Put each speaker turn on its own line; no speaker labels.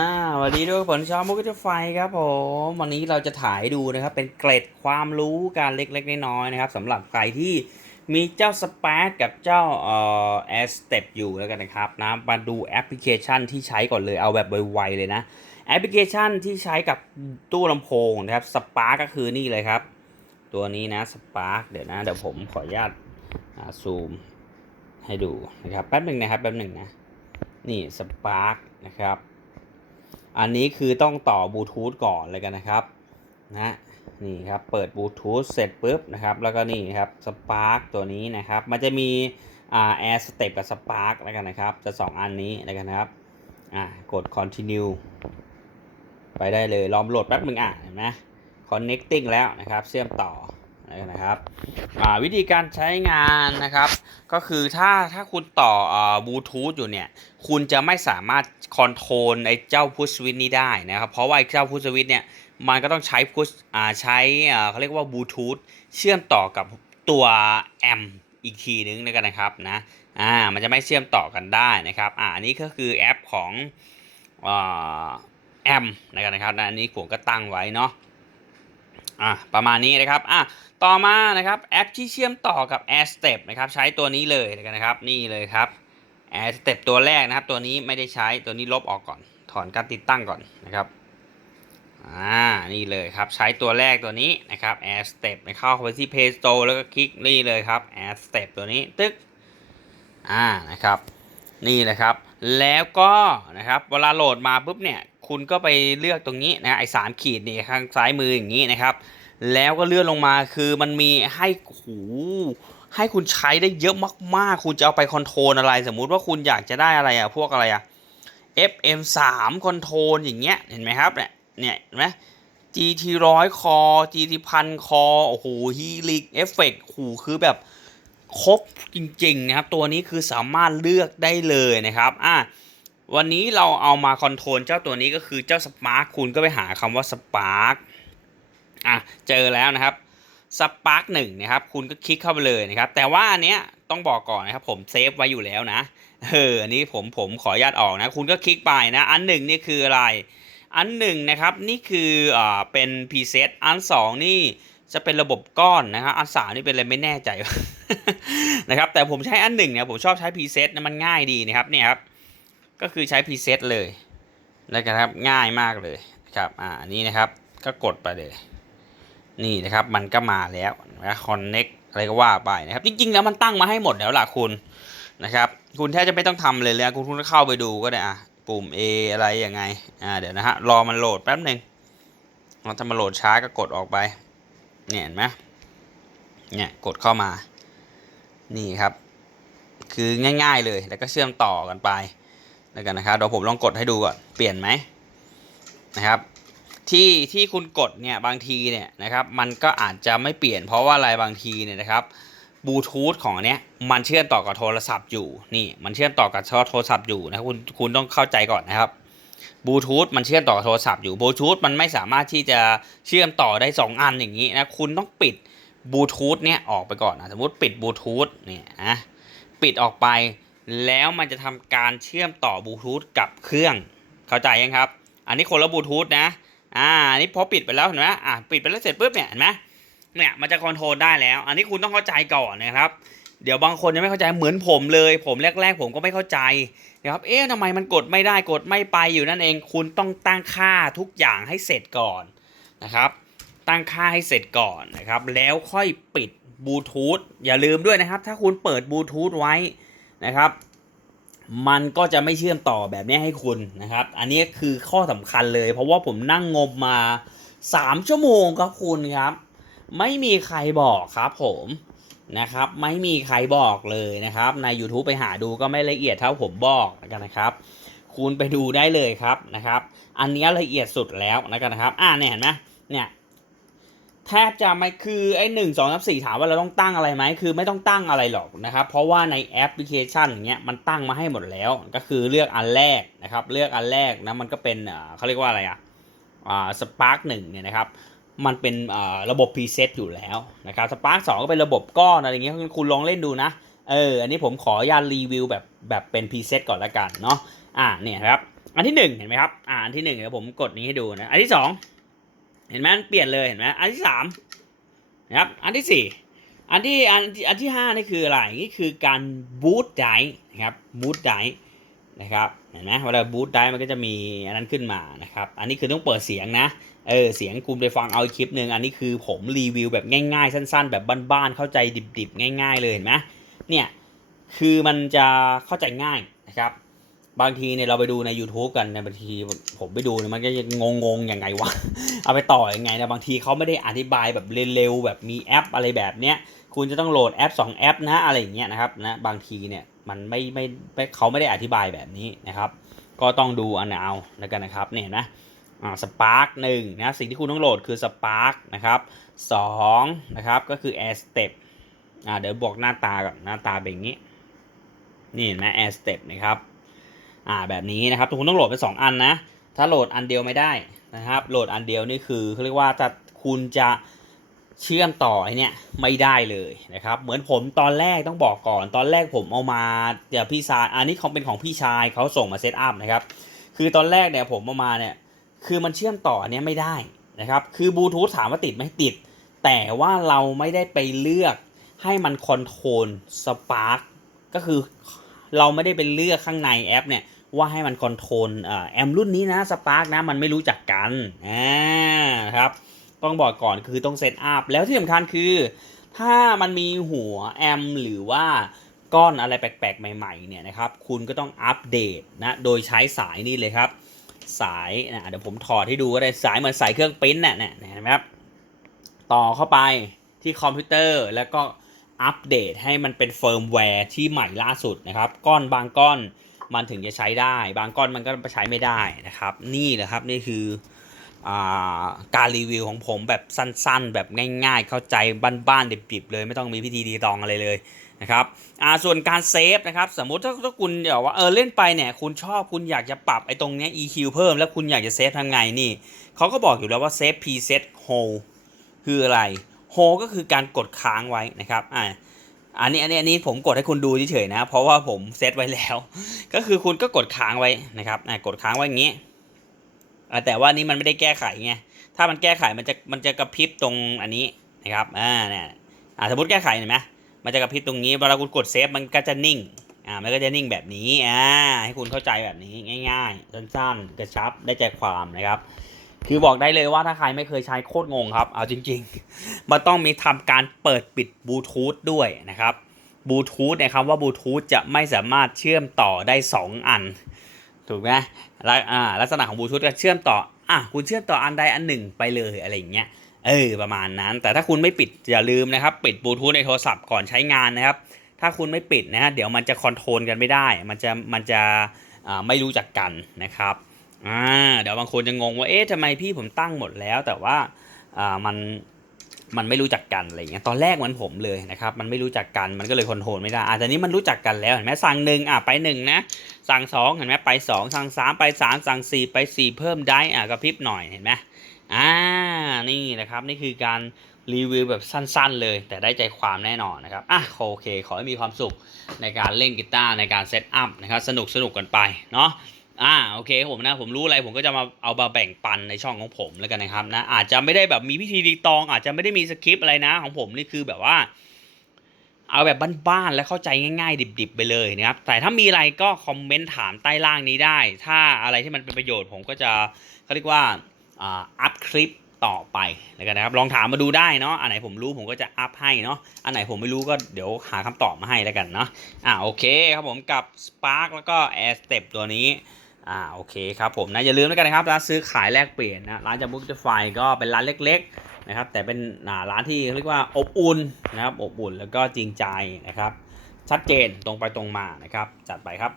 อ่าสวัสดีด้วยผลชอบมุกจะไฟครับผมวันนี้เราจะถ่ายดูนะครับ เป็นเกร็ดความรู้การเล็กๆน้อยๆนะครับสำหรับใครที่มีเจ้าสปาร์กับเจ้าเอ่อแอสเตปอยู่แล้วกันนะครับนะมาดูแอปพลิเคชันที่ใช้ก่อนเลยเอาแบบไวๆเลยนะ แอปพลิเคชันที่ใช้กับตู้ลำโพงนะครับสปาร์ก็คือนี่เลยครับ ตัวนี้นะสปาร์กเดี๋ยวนะเดี๋ยวผมขออนุญาตซูมให้ดูนะครับแป๊บหนึ่งนะครับแป๊บหนึ่งนะนี่สปาร์กนะครับ อันนี้คือต้องต่อบลูทูธก่อนเลยกันนะครับนะนี่ครับเปิดบลูทูธเสร็จปุ๊บนะครับแล้วก็นี่ครับสปาร์กตัวนี้นะครับมันจะมีอ่าแอร์สเต็ปกับสปาร์กแล้วกันนะครับจะสองอันนี้แล้วกันนะครับอ่ากด continue ไปได้เลยลองโหลดแป๊บหนึ่งอะเห็นไหม connecting แล้วนะครับ เชื่อมต่อ นะครับวิธีการใช้งานนะครับ ก็คือถ้าถ้าคุณต่อบลูทูธอยู่เนี่ย คุณจะไม่สามารถคอนโทรลไอ้เจ้าพุชสวิตนี้ได้นะครับ เพราะว่าไอ้เจ้าพุชสวิตเนี่ยมันก็ต้องใช้พุชอ่าใช้อ่าเขาเรียกว่าบลูทูธเชื่อมต่อกับตัวแอมอีกทีนึงแล้วกันนะครับนะอ่ามันจะไม่เชื่อมต่อกันได้นะครับอ่าอันนี้ก็คือแอปของอ่าแอมนะครับนะครับนะอันนี้ผมก็ตั้งไว้เนาะ อ่าประมาณนี้นะครับอะต่อมานะครับแอปที่เชื่อมต่อกับ Air Step นะครับใช้ตัวนี้เลยนะครับนี่เลยครับแอร์สเต็ปตัวแรกนะครับ ตัวนี้ไม่ได้ใช้ตัวนี้ลบออกก่อน ถอนการติดตั้งก่อนนะครับอ่านี่เลยครับใช้ตัวแรกตัวนี้นะครับ Air Step ไปเข้าไปที่ Play Store แล้วก็คลิกนี่เลยครับ Air Step ตัวนี้ตึ๊กอ่านะครับนี่เลยครับ แล้วก็นะครับเวลาโหลดมาปุ๊บเนี่ยคุณก็ไปเลือกตรงนี้นะไอ้สามขีดนี่ข้างซ้ายมืออย่างนี้นะครับ แล้วก็เลื่อนลงมาคือมันมีให้หูให้คุณใช้ได้เยอะมาก ๆ คุณจะเอาไปคอนโทรลอะไร สมมุติว่าคุณอยากจะได้อะไรอะพวกอะไรอะ FM3 คอนโทรลอย่างเงี้ยเห็นไหมครับเนี่ยเนี่ยเห็นไหม GT ร้อยคอ GT พันคอโอ้โหฮีลิกเอฟเฟกต์โอ้โหคือแบบ ครบจริงๆนะครับ ตัวนี้คือสามารถเลือกได้เลยนะครับอะวันนี้เราเอามาคอนโทรลเจ้าตัวนี้ก็คือเจ้า Spark คุณก็ไปหาคำว่า Spark อะเจอแล้วนะครับสปาร์กหนึ่งนะครับ คุณก็คลิกเข้าไปเลยนะครับ แต่ว่าอันเนี้ยต้องบอกก่อนนะครับ ผมเซฟไว้อยู่แล้วนะเอออันนี้ผมผมขออนุญาตออกนะ คุณก็คลิกไปนะ อันหนึ่งนี่คืออะไร อันหนึ่งนะครับ นี่คืออ่าเป็นพรีเซตอันสองนี่ จะเป็นระบบก้อนนะครับอันสามนี่เป็นอะไรไม่แน่ใจนะครับแต่ผมใช้อันหนึ่งเนี่ยผมชอบใช้พรีเซตนะมันง่ายดีนะครับเนี่ยครับก็คือใช้พรีเซตเลยนะครับง่ายมากเลยครับอ่านนี้นะครับก็กดไปเลย นี่นะครับมันก็มาแล้วนะคอนเน็กอะไรก็ว่าไปนะครับ จริงๆแล้วมันตั้งมาให้หมดแล้วล่ะคุณนะครับคุณแทบจะไม่ต้องทำเลยเลยคุณคุณก็เข้าไปดูก็ได้อะปุ่ม A อะไรยังไงอ่าเดี๋ยวนะฮะรอมันโหลดแป๊บหนึ่งถ้ามันโหลดช้าก็กดออกไป เนี่ยเห็นไหมเนี่ยกดเข้ามา นี่ครับ คือง่ายๆเลยแล้วก็เชื่อมต่อกันไปแล้วกันนะครับเดี๋ยวผมลองกดให้ดูก่อนเปลี่ยนไหมนะครับ ที่ที่คุณกดเนี่ยบางทีเนี่ยนะครับ มันก็อาจจะไม่เปลี่ยน เพราะว่าอะไรบางทีเนี่ยนะครับบลูทูธของอันเนี้ยมันเชื่อมต่อกับโทรศัพท์อยู่นี่มันเชื่อมต่อกับโทรศัพท์อยู่นะครับคุณคุณต้องเข้าใจก่อนนะครับ บลูทูธมันเชื่อมต่อโทรศัพท์อยู่บลูทูธมันไม่สามารถที่จะเชื่อมต่อได้ 2 อันอย่างนี้นะคุณต้องปิดบลูทูธเนี่ยออกไปก่อนนะสมมติปิดบลูทูธเนี่ยนะปิดออกไปแล้วมันจะทำการเชื่อมต่อบลูทูธกับเครื่องเข้าใจยังครับ อันนี้คนละบลูทูธนะอ่าอันนี้พอปิดไปแล้วเห็นไหมอ่าปิดไปแล้วเสร็จปุ๊บเนี่ยเห็นไหมเนี่ยมันจะคอนโทรลได้แล้ว อันนี้คุณต้องเข้าใจก่อนนะครับ เดี๋ยวบางคนยังไม่เข้าใจเหมือนผมเลย ผมแรก ๆ ผมก็ไม่เข้าใจนะครับเอ๊ะทำไมมันกดไม่ได้กดไม่ไปอยู่นั่นเองคุณต้องตั้งค่าทุกอย่างให้เสร็จก่อนนะครับ ตั้งค่าให้เสร็จก่อนนะครับ แล้วค่อยปิดบลูทูธอย่าลืมด้วยนะครับ ถ้าคุณเปิดบลูทูธไว้นะครับ มันก็จะไม่เชื่อมต่อแบบนี้ให้คุณนะครับ อันนี้คือข้อสำคัญเลย เพราะว่าผมนั่งงมมา 3 ชั่วโมงครับคุณครับ ไม่มีใครบอกครับผม นะครับ ไม่มีใครบอกเลยนะครับ ใน YouTube ไปหาดูก็ไม่ละเอียดเท่าผมบอกกันนะครับ คุณไปดูได้เลยครับนะครับ อันนี้ละเอียดสุดแล้วนะครับ อ่าเนี่ยเห็นไหมเนี่ยแทบจะไม่คือไอ้หนึ่งสองสามสี่ถามว่าเราต้องตั้งอะไรไหมคือไม่ต้องตั้งอะไรหรอกนะครับ เพราะว่าในแอปพลิเคชันอย่างเงี้ยมันตั้งมาให้หมดแล้ว ก็คือเลือกอันแรกนะครับ เลือกอันแรกนะมันก็เป็นอ่าเขาเรียกว่าอะไรอะอ่าสปาร์กหนึ่งเนี่ยนะครับ มันเป็นระบบพรีเซตอยู่แล้วนะครับสปาร์กสองก็เป็นระบบก้อนอะไรอย่างเงี้ยคุณลองเล่นดูนะ เออ อันนี้ผมขออนุญาตรีวิวแบบแบบเป็นพรีเซตก่อนละกันเนาะ อ่า เนี่ยครับ อันที่หนึ่งเห็นไหมครับ อ่า อันที่หนึ่งเดี๋ยวผมกดนี้ให้ดูนะ อันที่สองเห็นไหมมันเปลี่ยนเลยเห็นไหมอันที่สามนะครับ อันที่สี่อันที่อันอันที่ห้านี่คืออะไร นี่คือการบูตไดนะครับ บูตไดนะครับ เห็นไหมเวลาบูตไดมันก็จะมีอันนั้นขึ้นมานะครับ อันนี้คือต้องเปิดเสียงนะ เออเสียงคุณไปฟังเอาคลิปหนึ่งอันนี้คือผมรีวิวแบบง่ายๆ สั้น ๆ แบบบ้านๆเข้าใจดิบๆ ง่าย ๆ เลยเห็นไหมเนี่ยคือมันจะเข้าใจง่ายนะครับ บางทีเนี่ยเราไปดูใน YouTube กันในบางทีผมไปดูเนี่ยมันก็ยังงงๆยังไงวะ เอาไปต่อยังไงนะบางทีเขาไม่ได้อธิบายแบบเร็วๆแบบมีแอปอะไรแบบเนี้ยคุณจะต้องโหลดแอป 2 แอปนะอะไรอย่างเงี้ยนะครับนะบางทีเนี่ยมันไม่ไม่ไม่เขาไม่ได้อธิบายแบบนี้นะครับ ก็ต้องดูอันเอาแล้วกันนะครับเนี่ยนะ อ่าสปาร์กหนึ่งนะสิ่งที่คุณต้องโหลดคือสปาร์กนะครับสองนะครับก็คือ Air Step อ่าเดี๋ยวบอกหน้าตาก่อนหน้าตาเป็นอย่างนี้ นี่เห็นไหม Air Step นะครับอ่าแบบนี้นะครับคุณต้องโหลดเป็นสองอันนะ ถ้าโหลดอันเดียวไม่ได้นะครับ โหลดอันเดียวนี่คือเขาเรียกว่าจะคุณจะเชื่อมต่อไอเนี่ยไม่ได้เลยนะครับ เหมือนผมตอนแรกต้องบอกก่อน ตอนแรกผมเอามาเดี๋ยวพี่ชายอันนี้ของเป็นของพี่ชายเขาส่งมาเซตอัพนะครับ คือตอนแรกเนี่ยผมเอามาเนี่ย คือมันเชื่อมต่อนเนี้ยไม่ได้นะครับ คือบลูทูธถามว่าติดไหมติด แต่ว่าเราไม่ได้ไปเลือกให้มันคอนโทรลสปาร์กก็คือเราไม่ได้ไปเลือกข้างในแอปเนี่ยว่าให้มันคอนโทรลแอมรุ่นนี้นะสปาร์กนะมันไม่รู้จักกันอ่าครับต้องบอกก่อนคือต้องเซตอัพแล้วที่สำคัญคือ ถ้ามันมีหัวแอมหรือว่าก้อนอะไรแปลกๆ ใหม่ๆเนี่ยนะครับคุณก็ต้องอัปเดตนะโดยใช้สายนี่เลยครับ สายนะเดี๋ยวผมถอดให้ดูก็ได้สายเหมือนสายเครื่องปริ้นน่ะเนี่ยเห็นไหมครับต่อเข้าไปที่คอมพิวเตอร์แล้วก็อัปเดตให้มันเป็นเฟิร์มแวร์ที่ใหม่ล่าสุดนะครับ ก้อนบางก้อนมันถึงจะใช้ได้ บางก้อนมันก็ใช้ไม่ได้นะครับ นี่แหละครับนี่คือการรีวิวของผมแบบสั้นๆ แบบง่ายๆ เข้าใจบ้านๆดิบๆเลย ไม่ต้องมีพิธีดีตองอะไรเลย นะครับอ่าส่วนการเซฟนะครับสมมุติถ้าถ้าคุณเดี๋ยวว่าเออเล่นไปเนี่ยคุณชอบคุณอยากจะปรับไอ้ตรงเนี้ย EQ เพิ่มแล้วคุณอยากจะเซฟทำไงนี่เขาก็บอกอยู่แล้วว่าเซฟ preset hold คืออะไร hold ก็คือการกดค้างไว้นะครับอ่าอันนี้อันนี้อันนี้ผมกดให้คุณดูเฉยๆนะเพราะว่าผมเซตไว้แล้ว ก็คือคุณก็กดค้างไว้นะครับอ่ากดค้างไว้อย่างนี้อ่าแต่ว่านี่มันไม่ได้แก้ไขไงถ้ามันแก้ไขมันจะมันจะกระพริบตรงอันนี้นะครับอ่าเนี่ยอ่าสมมติแก้ไขเห็นไหม มันจะกระพริบตรงนี้เวลาคุณกดเซฟมันก็จะนิ่งอ่ามันก็จะนิ่งแบบนี้อ่าให้คุณเข้าใจแบบนี้ง่าย ๆ สั้นๆ กระชับได้ใจความนะครับ คือบอกได้เลยว่าถ้าใครไม่เคยใช้โคตรงงครับ เอาจริงๆ มันต้องมีทำการเปิดปิดบลูทูธด้วยนะครับบลูทูธนะครับว่าบลูทูธจะไม่สามารถเชื่อมต่อได้ 2 อัน ถูกไหมและอ่าลักษณะของบลูทูธก็เชื่อมต่ออะคุณเชื่อมต่ออันใดอันหนึ่งไปเลยอะไรอย่างเงี้ย เออประมาณนั้น แต่ถ้าคุณไม่ปิดอย่าลืมนะครับ ปิดบลูทูธในโทรศัพท์ก่อนใช้งานนะครับ ถ้าคุณไม่ปิดนะฮะเดี๋ยวมันจะคอนโทรลกันไม่ได้ มันจะมันจะไม่รู้จักกันนะครับอ่าเดี๋ยวบางคนจะงงว่าเอ๊ะทำไมพี่ผมตั้งหมดแล้ว แต่ว่าอ่ามันมันไม่รู้จักกันอะไรเงี้ยตอนแรกมือนผมเลยนะครับ มันไม่รู้จักกันมันก็เลยคอนโทรลไม่ได้อ่าแต่นี้มันรู้จักกันแล้วเห็นไหมสั่งหนึ่งอะไปหนึ่งนะสั่งสองเห็นไหมไปสองสั่งสามไปสามสั่งสี่ไปสี่เพิ่มได้อะกระพริบหน่อยเห็นไหม อ่านี่นะครับนี่คือการรีวิวแบบสั้นๆ เลย แต่ได้ใจความแน่นอนนะครับอะโอเค ขอให้มีความสุขในการเล่นกีตาร์ในการเซตอัพนะครับสนุกสนุกกันไปเนาะอ่าโอเคผมนะผมรู้อะไรผมก็จะมาเอามาแบ่งปันในช่องของผมแล้วกันนะครับนะอาจจะไม่ได้แบบมีพิธีรีตอง อาจจะไม่ได้มีสคริปต์อะไรนะ ของผมนี่คือแบบว่า เอาแบบบ้านๆและเข้าใจง่าย ๆ ดิบ ๆ ไปเลยนะครับแต่ถ้ามีอะไรก็คอมเมนต์ถามใต้ล่างนี้ได้ ถ้าอะไรที่มันเป็นประโยชน์ผมก็จะเขาเรียกว่า อ่าอัพคลิปต่อไปแล้วกันนะครับลองถามมาดูได้เนาะอันไหนผมรู้ผมก็จะอัพให้เนาะอันไหนผมไม่รู้ก็เดี๋ยวหาคำตอบมาให้แล้วกันเนาะอ่าโอเคครับผมกับ Spark แล้วก็ Air Step ตัวนี้อ่าโอเคครับผมนะอย่าลืมแล้วกันนะครับร้านซื้อขายแลกเปลี่ยนนะร้านจามุกจะไฟก็เป็นร้านเล็กๆนะครับแต่เป็นอ่าร้านที่เรียกว่าอบอุ่นนะครับอบอุ่นแล้วก็จริงใจนะครับชัดเจนตรงไปตรงมานะครับจัดไปครับ